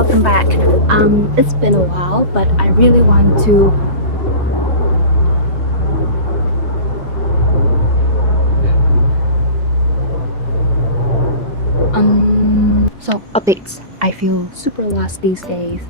welcome back. It's been a while, but I really want to. Updates. I feel super lost these days.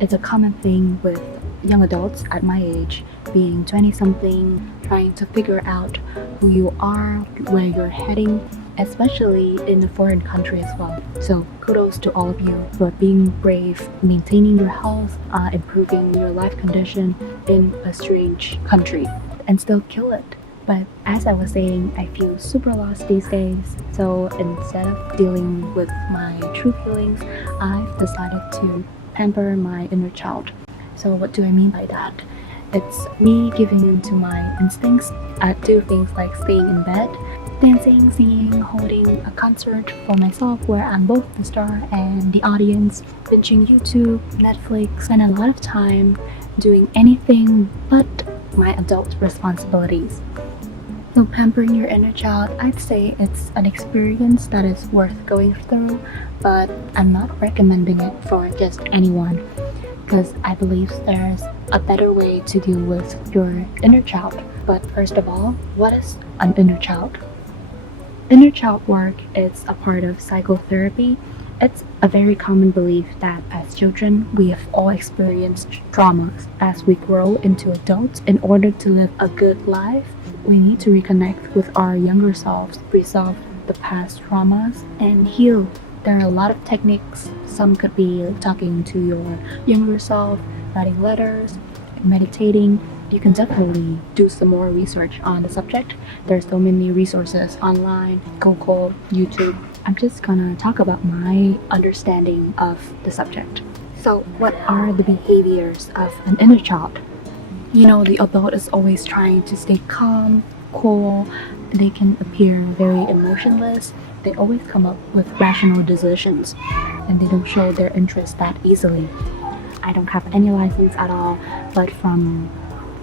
It's a common thing with young adults at my age, being 20 something, trying to figure out who you are, where you're heading, especially in a foreign country as well. So kudos to all of you for being brave, maintaining your health, improving your life condition in a strange country, and still kill it. But as I was saying, I feel super lost these days. So instead of dealing with my true feelings, I've decided to pamper my inner child. So what do I mean by that? It's me giving in to my instincts. I do things like staying in bed, dancing, singing, holding a concert for myself where I'm both the star and the audience, binging YouTube, Netflix, spend a lot of time doing anything but my adult responsibilities. So pampering your inner child, I'd say it's an experience that is worth going through, but I'm not recommending it for just anyone because I believe there's a better way to deal with your inner child. But first of all, what is an inner child? Inner child work is a part of psychotherapy. It's a very common belief that as children, we have all experienced traumas. As we grow into adults, in order to live a good life, we need to reconnect with our younger selves, resolve the past traumas, and heal. There are a lot of techniques. Some could be talking to your younger self, writing letters, meditating. You can definitely do some more research on the subject. There's so many resources online, Google, YouTube. I'm just gonna talk about my understanding of the subject. So, what are the behaviors of an inner child? You know, the adult is always trying to stay calm, cool. They can appear very emotionless. They always come up with rational decisions, and they don't show their interest that easily. I don't have any license at all, but from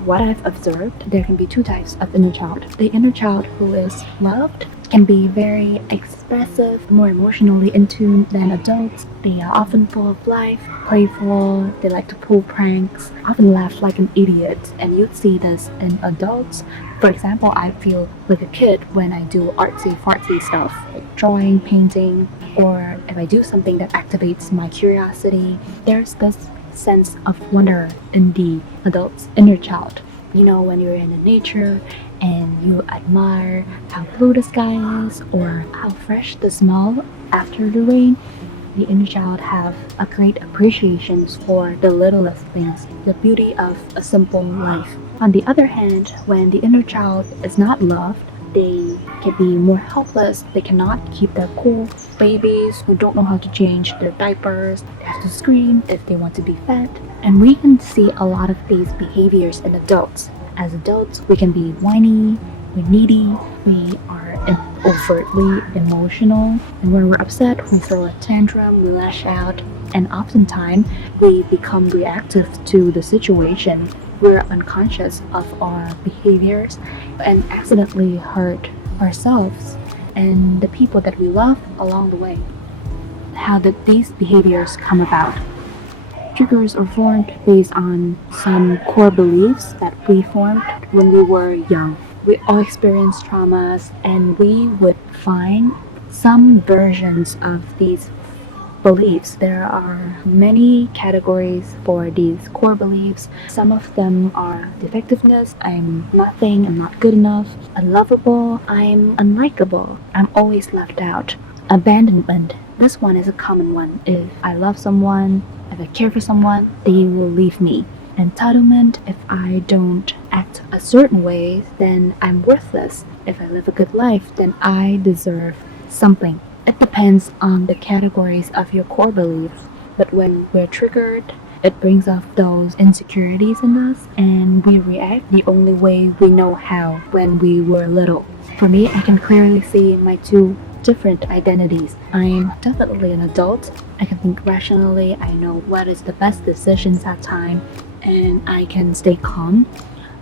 what I've observed, there can be two types of inner child. The inner child who is loved can be very expressive, more emotionally in tune than adults. They are often full of life, playful, they like to pull pranks, often laugh like an idiot, and you'd see this in adults. For example, I feel like a kid when I do artsy-fartsy stuff, like drawing, painting, or if I do something that activates my curiosity. There's this sense of wonder in the adult's inner child. You know, when you're in nature and you admire how blue the sky is or how fresh the smell after the rain, the inner child have a great appreciation for the littlest things, the beauty of a simple life. On the other hand, when the inner child is not loved, they can be more helpless. They cannot keep their cool. Babies who don't know how to change their diapers, they have to scream if they want to be fed. And we can see a lot of these behaviors in adults. As adults, we can be whiny, we're needy, we are overtly emotional, and when we're upset, we throw a tantrum, we lash out, and oftentimes we become reactive to the situation. We're unconscious of our behaviors and accidentally hurt ourselves and the people that we love along the way. How did these behaviors come about? Triggers are formed based on some core beliefs that we formed when we were young. We all experience traumas, and we would find some versions of these beliefs. There are many categories for these core beliefs. Some of them are defectiveness, I'm nothing, I'm not good enough, unlovable, I'm unlikable, I'm always left out. Abandonment, this one is a common one. If I love someone, if I care for someone, they will leave me. Entitlement, if I don't act a certain way, then I'm worthless. If I live a good life, then I deserve something. It depends on the categories of your core beliefs, but when we're triggered, it brings up those insecurities in us, and we react the only way we know how when we were little. For me, I can clearly see my two different identities. I'm definitely an adult. I can think rationally, I know what is the best decisions at time, and I can stay calm.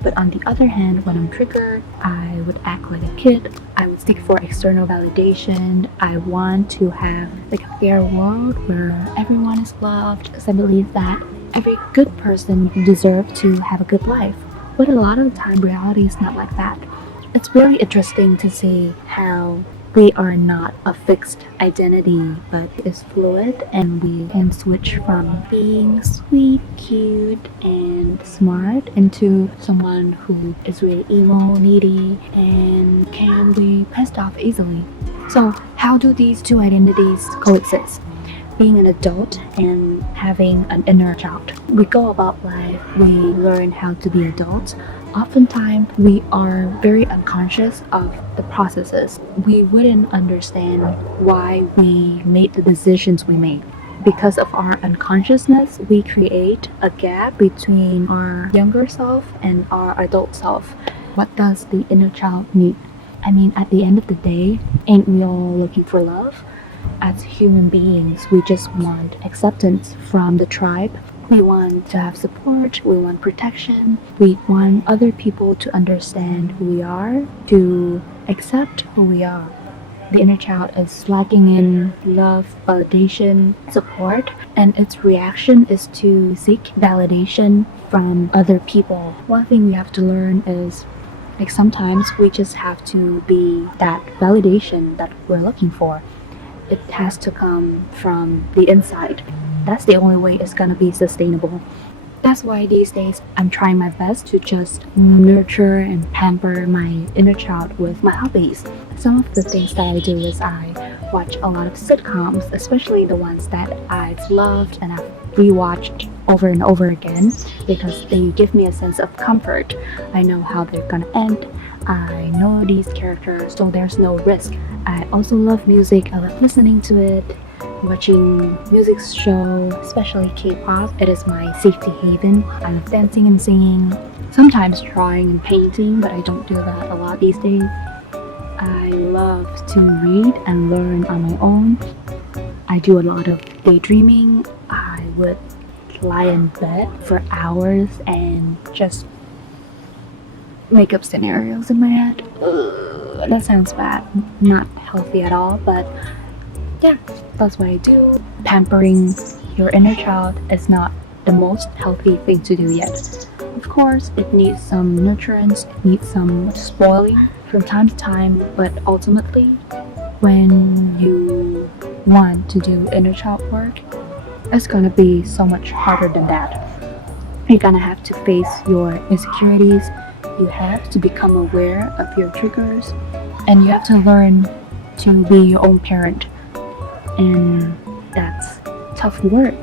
But on the other hand, when I'm triggered, I would act like a kid. I would seek for external validation. I want to have like a fair world where everyone is loved, because I believe that every good person deserves to have a good life. But a lot of the time, reality is not like that. It's very interesting to see how we are not a fixed identity, but is fluid, and we can switch from being sweet, cute, and smart into someone who is really emo, needy, and can be pissed off easily. So, how do these two identities coexist? Being an adult and having an inner child. We go about life, we learn how to be adults. Oftentimes, we are very unconscious of the processes. We wouldn't understand why we made the decisions we made. Because of our unconsciousness, we create a gap between our younger self and our adult self. What does the inner child need? I mean, at the end of the day, ain't we all looking for love? As human beings, we just want acceptance from the tribe. We want to have support, we want protection, we want other people to understand who we are, to accept who we are. The inner child is lacking in love, validation, support, and its reaction is to seek validation from other people. One thing we have to learn is like sometimes we just have to be that validation that we're looking for. It has to come from the inside. That's the only way it's gonna be sustainable. That's why these days I'm trying my best to just nurture and pamper my inner child with my hobbies. Some of the things that I do is I watch a lot of sitcoms, especially the ones that I've loved and I've rewatched over and over again, because they give me a sense of comfort. I know how they're gonna end. I know these characters, so there's no risk. I also love music. I love listening to it, watching music show, especially K-pop. It is my safety haven. I love dancing and singing, sometimes drawing and painting, but I don't do that a lot these days. I love to read and learn on my own. I do a lot of daydreaming. I would lie in bed for hours and just make up scenarios in my head. Ugh, that sounds bad. Not healthy at all, but yeah, that's what I do. Pampering your inner child is not the most healthy thing to do yet. Of course, it needs some nutrients, it needs some spoiling from time to time, but ultimately, when you want to do inner child work, it's gonna be so much harder than that. You're gonna have to face your insecurities, you have to become aware of your triggers, and you have to learn to be your own parent. And that's tough work.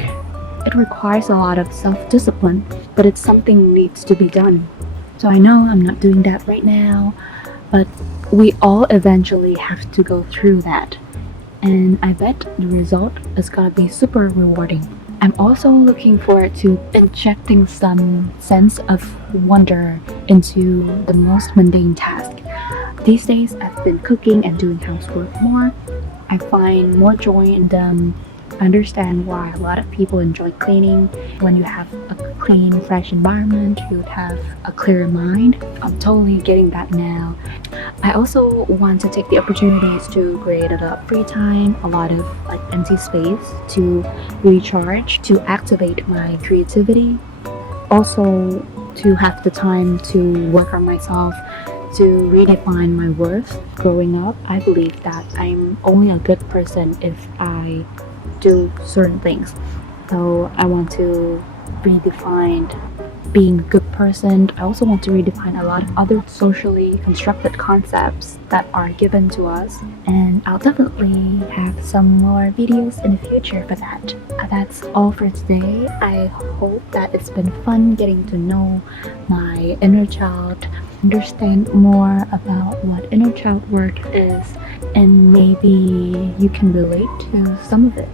It requires a lot of self-discipline, but it's something that needs to be done. So I know I'm not doing that right now, but we all eventually have to go through that. And I bet the result is gonna be super rewarding. I'm also looking forward to injecting some sense of wonder into the most mundane task. These days, I've been cooking and doing housework more. I find more joy in them. I understand why a lot of people enjoy cleaning. When you have a clean, fresh environment, you would have a clearer mind. I'm totally getting that now. I also want to take the opportunities to create a lot of free time, a lot of like empty space to recharge, to activate my creativity. Also to have the time to work on myself, to redefine my worth. Growing up, I believe that I'm only a good person if I do certain things. So I want to redefine being a good person. I also want to redefine a lot of other socially constructed concepts that are given to us, and I'll definitely have some more videos in the future for that. That's all for today. I hope that it's been fun getting to know my inner child, understand more about what inner child work is, and maybe you can relate to some of it.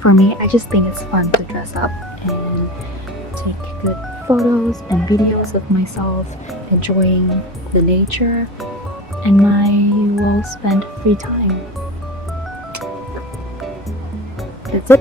For me, I just think it's fun to dress up and take good photos and videos of myself enjoying the nature and my well spent free time. That's it.